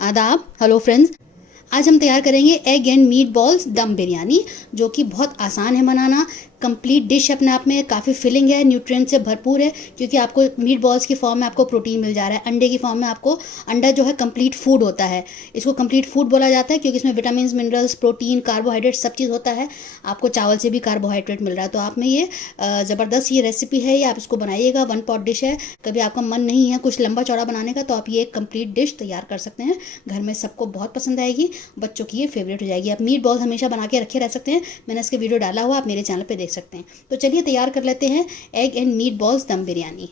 आदाब। Hello friends. आज हम तैयार करेंगे एग एंड मीट बॉल्स दम बिरयानी, जो कि बहुत आसान है बनाना। कंप्लीट डिश अपने आप में काफ़ी फिलिंग है, न्यूट्रिएंट से भरपूर है, क्योंकि आपको मीट बॉल्स की फॉर्म में आपको प्रोटीन मिल जा रहा है। अंडे की फॉर्म में आपको अंडा जो है कंप्लीट फूड होता है। इसको कंप्लीट फूड बोला जाता है क्योंकि इसमें विटामिन, मिनरल्स, प्रोटीन, कार्बोहाइड्रेट सब चीज़ होता है। आपको चावल से भी कार्बोहाइड्रेट मिल रहा है। तो आप में ये ज़बरदस्त ये रेसिपी है, ये आप इसको बनाइएगा। वन पॉट डिश है। कभी आपका मन नहीं है कुछ लंबा चौड़ा बनाने का, तो आप ये एक कंप्लीट डिश तैयार कर सकते हैं। घर में सबको बहुत पसंद आएगी, बच्चों की ये फेवरेट हो जाएगी। आप मीट बॉल हमेशा बना के रखे रह सकते हैं। मैंने इसके वीडियो डाला हुआ, आप मेरे चैनल पे देख सकते हैं। तो चलिए तैयार कर लेते हैं एग एंड मीट बॉल्स दम बिरयानी।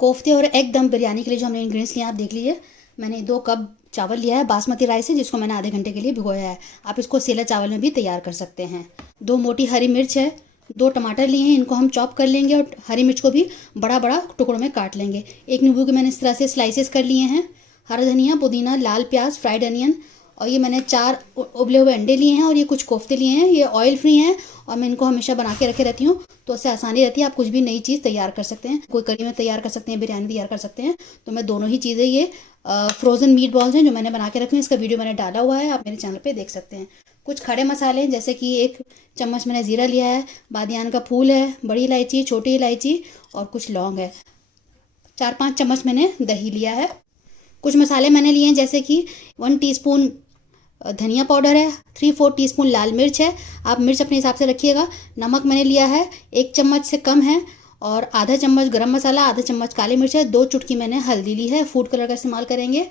कोफ्ते और एग दम बिरयानी के लिए जो हमने इंग्रेडिएंट्स लिए आप देख लीजिए। मैंने 2 कप चावल लिया है बासमती राइस से, जिसको मैंने आधे घंटे के लिए भिगोया है। आप इसको सेला चावल में भी तैयार कर सकते हैं। 2 मोटी हरी मिर्च है, 2 टमाटर लिए हैं, इनको हम चॉप कर लेंगे और हरी मिर्च को भी बड़ा बड़ा टुकड़ों में काट लेंगे। 1 नींबू के मैंने इस तरह से स्लाइसेस कर लिए हैं। हरा धनिया, पुदीना, लाल प्याज, फ्राइड अनियन, और ये मैंने 4 उबले हुए अंडे लिए हैं, और ये कुछ कोफ्ते लिए हैं। ये ऑयल फ्री हैं और मैं इनको हमेशा बना के रखे रहती हूँ, तो उससे आसानी रहती है। आप कुछ भी नई चीज़ तैयार कर सकते हैं, कोई करी में तैयार कर सकते हैं, बिरयानी तैयार कर सकते हैं। तो मैं दोनों ही चीज़ें, ये फ्रोज़न मीट बॉल्स हैं जो मैंने बना के रखे हैं, इसका वीडियो मैंने डाला हुआ है, आप मेरे चैनल पे देख सकते हैं। कुछ खड़े मसाले, जैसे कि 1 चम्मच मैंने ज़ीरा लिया है, बादियान का फूल है, बड़ी इलायची, छोटी इलायची और कुछ लौंग है। 4-5 चम्मच मैंने दही लिया है। कुछ मसाले मैंने लिए हैं, जैसे कि 1 टीस्पून धनिया पाउडर है, 3-4 टीस्पून लाल मिर्च है। आप मिर्च अपने हिसाब से रखिएगा। नमक मैंने लिया है 1 चम्मच से कम है, और आधा चम्मच गरम मसाला, आधा चम्मच काली मिर्च है, 2 चुटकी मैंने हल्दी ली है, फूड कलर का इस्तेमाल करेंगे।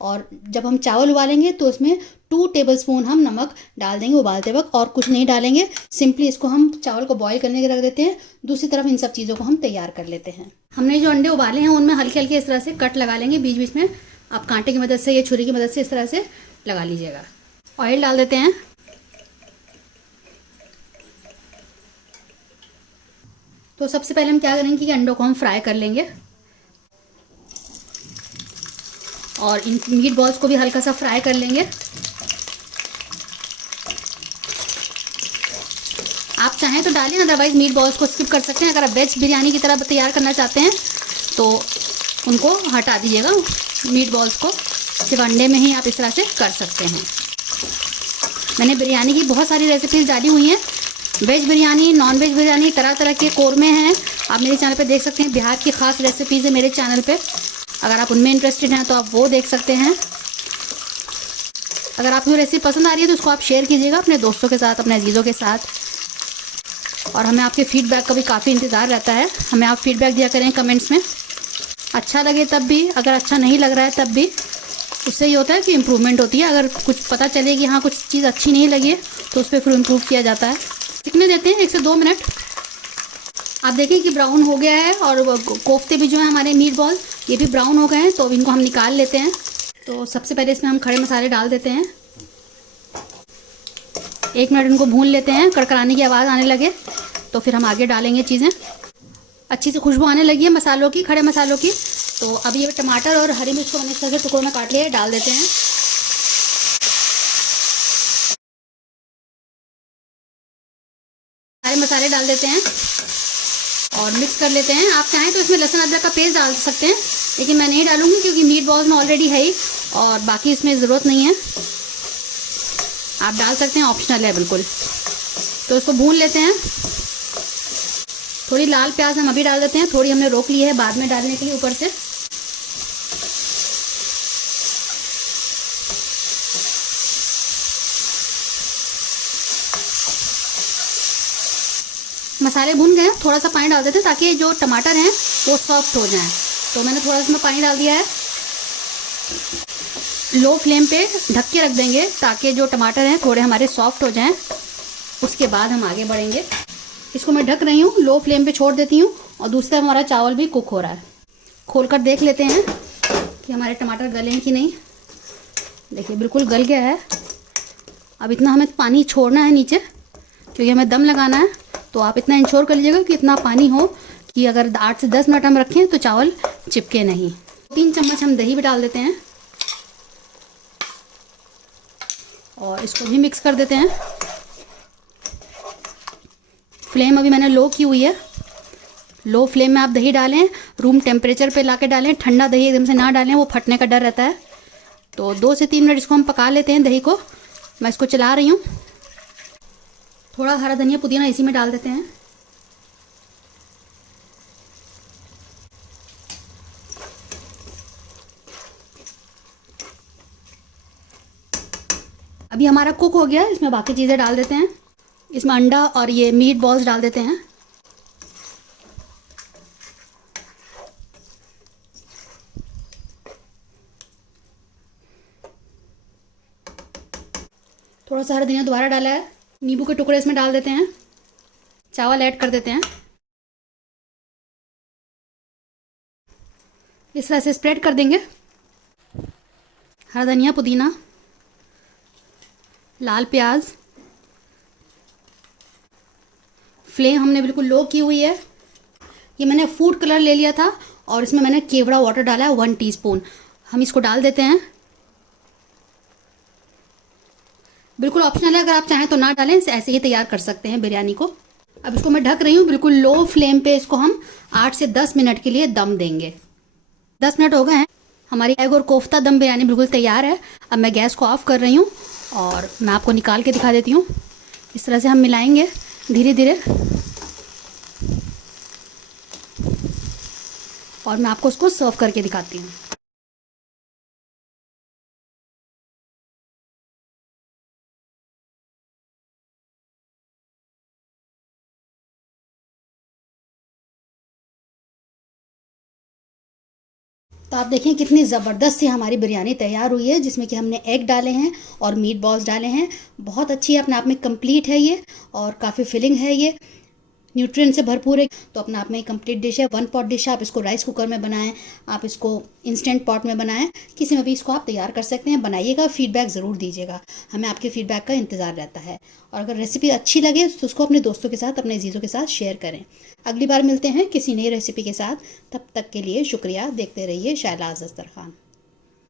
और जब हम चावल उबालेंगे तो उसमें 2 टेबलस्पून हम नमक डाल देंगे उबालते वक्त, और कुछ नहीं डालेंगे। सिंपली इसको हम चावल को बॉईल करने के रख देते हैं। दूसरी तरफ इन सब चीज़ों को हम तैयार कर लेते हैं। हमने जो अंडे उबाले हैं उनमें हल्के हल्के इस तरह से कट लगा लेंगे बीच बीच में। आप कांटे की मदद से या छुरी की मदद से इस तरह से लगा लीजिएगा। ऑयल डाल देते हैं। तो सबसे पहले हम क्या करेंगे कि अंडों को हम फ्राई कर लेंगे, और इन मीट बॉल्स को भी हल्का सा फ्राई कर लेंगे। आप चाहें तो डालें, अदरवाइज मीट बॉल्स को स्किप कर सकते हैं। अगर आप वेज बिरयानी की तरह तैयार करना चाहते हैं तो उनको हटा दीजिएगा, मीट बॉल्स को। सिर्फ अंडे में ही आप इस तरह से कर सकते हैं। मैंने बिरयानी की बहुत सारी रेसिपीज़ डाली हुई हैं, veg biryani, non veg biryani, तरह तरह के कोरमे हैं, आप मेरे चैनल पे देख सकते हैं। बिहार की ख़ास रेसिपीज़ है मेरे चैनल पे, अगर आप उनमें इंटरेस्टेड हैं तो आप वो देख सकते हैं। अगर आपको रेसिपी पसंद आ रही है तो उसको आप शेयर कीजिएगा अपने दोस्तों के साथ, अपने अजीज़ों के साथ। और हमें आपके फीडबैक का भी काफ़ी इंतज़ार रहता है। हमें आप फीडबैक दिया करें कमेंट्स में। अच्छा लगे तब भी, अगर अच्छा नहीं लग रहा है तब भी, उससे ये होता है कि इम्प्रूवमेंट होती है। अगर कुछ पता चले कि हाँ कुछ चीज़ अच्छी नहीं लगी है तो उस पर फिर इम्प्रूव किया जाता है। सिकने देते हैं 1 से 2 मिनट। आप देखें कि ब्राउन हो गया है, और कोफ्ते भी जो हैं हमारे मीट बॉल, ये भी ब्राउन हो गए हैं। तो अब इनको हम निकाल लेते हैं। तो सबसे पहले इसमें हम खड़े मसाले डाल देते हैं। 1 मिनट इनको भून लेते हैं, कड़कड़ाने की आवाज़ आने लगे तो फिर हम आगे डालेंगे चीज़ें। अच्छी से खुशबू आने लगी है मसालों की, खड़े मसालों की। तो अब ये टमाटर और हरी मिर्च को मैंने इस तरह से टुकड़ों में काट लिया, डाल देते हैं। सारे मसाले डाल देते हैं और मिक्स कर लेते हैं। आप चाहें तो इसमें लहसुन अदरक का पेस्ट डाल सकते हैं, लेकिन मैं नहीं डालूंगी क्योंकि मीट बॉल्स में ऑलरेडी है ही, और बाकी इसमें ज़रूरत नहीं है। आप डाल सकते हैं, ऑप्शनल है बिल्कुल। तो इसको भून लेते हैं। थोड़ी लाल प्याज हम अभी डाल देते हैं, थोड़ी हमने रोक ली है बाद में डालने के लिए ऊपर से। मसाले भून गए, थोड़ा सा पानी डाल देते हैं ताकि जो टमाटर हैं वो सॉफ्ट हो जाएं। तो मैंने थोड़ा सा इसमें पानी डाल दिया है। लो फ्लेम पे ढक के रख देंगे ताकि जो टमाटर हैं थोड़े हमारे सॉफ्ट हो जाएं। उसके बाद हम आगे बढ़ेंगे। इसको मैं ढक रही हूँ, लो फ्लेम पे छोड़ देती हूँ, और दूसरा हमारा चावल भी कुक हो रहा है। खोल कर देख लेते हैं कि हमारे टमाटर गले हैं कि नहीं। देखिए बिल्कुल गल गया है। अब इतना हमें पानी छोड़ना है नीचे, क्योंकि हमें दम लगाना है। तो आप इतना इंश्योर कर लीजिएगा कि इतना पानी हो कि अगर 8 से 10 मिनट हम रखें तो चावल चिपके नहीं। 3 चम्मच हम दही भी डाल देते हैं, और इसको भी मिक्स कर देते हैं। फ्लेम अभी मैंने लो की हुई है। लो फ्लेम में आप दही डालें, रूम टेम्परेचर पे लाके डालें। ठंडा दही एकदम से ना डालें, वो फटने का डर रहता है। तो 2 से 3 मिनट इसको हम पका लेते हैं दही को। मैं इसको चला रही हूँ। थोड़ा हरा धनिया पुदीना इसी में डाल देते हैं। अभी हमारा कुक हो गया, इसमें बाकी चीज़ें डाल देते हैं। इसमें अंडा और ये मीट बॉल्स डाल देते हैं। थोड़ा सा हरा धनिया दोबारा डाला है। नींबू के टुकड़े इसमें डाल देते हैं। चावल ऐड कर देते हैं। इस तरह से स्प्रेड कर देंगे। हरा धनिया, पुदीना, लाल प्याज। फ्लेम हमने बिल्कुल लो की हुई है। ये मैंने फूड कलर ले लिया था और इसमें मैंने केवड़ा वाटर डाला है 1 टीस्पून। हम इसको डाल देते हैं। बिल्कुल ऑप्शनल है, अगर आप चाहें तो ना डालें, ऐसे ही तैयार कर सकते हैं बिरयानी को। अब इसको मैं ढक रही हूँ, बिल्कुल लो फ्लेम पे इसको हम 8 से 10 मिनट के लिए दम देंगे। 10 मिनट हो गए हैं, हमारी एग और कोफ्ता दम बिरयानी बिल्कुल तैयार है। अब मैं गैस को ऑफ कर रही हूँ और मैं आपको निकाल के दिखा देती हूँ। इस तरह से हम मिलाएंगे धीरे धीरे और मैं आपको उसको सर्व करके दिखाती हूँ। तो आप देखें कितनी ज़बरदस्त सी हमारी बिरयानी तैयार हुई है, जिसमें कि हमने एग डाले हैं और मीट बॉल्स डाले हैं। बहुत अच्छी है, अपने आप में कंप्लीट है ये और काफ़ी फिलिंग है, ये न्यूट्रिएंट से भरपूर है। तो अपने आप में कंप्लीट डिश है। 1 पॉट डिश है। आप इसको राइस कुकर में बनाएं, आप इसको इंस्टेंट पॉट में बनाएं, किसी में भी इसको आप तैयार कर सकते हैं। बनाइएगा, फीडबैक ज़रूर दीजिएगा, हमें आपके फीडबैक का इंतज़ार रहता है। और अगर रेसिपी अच्छी लगे तो उसको अपने दोस्तों के साथ, अपने अजीज़ों के साथ शेयर करें। अगली बार मिलते हैं किसी नई रेसिपी के साथ। तब तक के लिए शुक्रिया। देखते रहिए शायला दस्तरखान।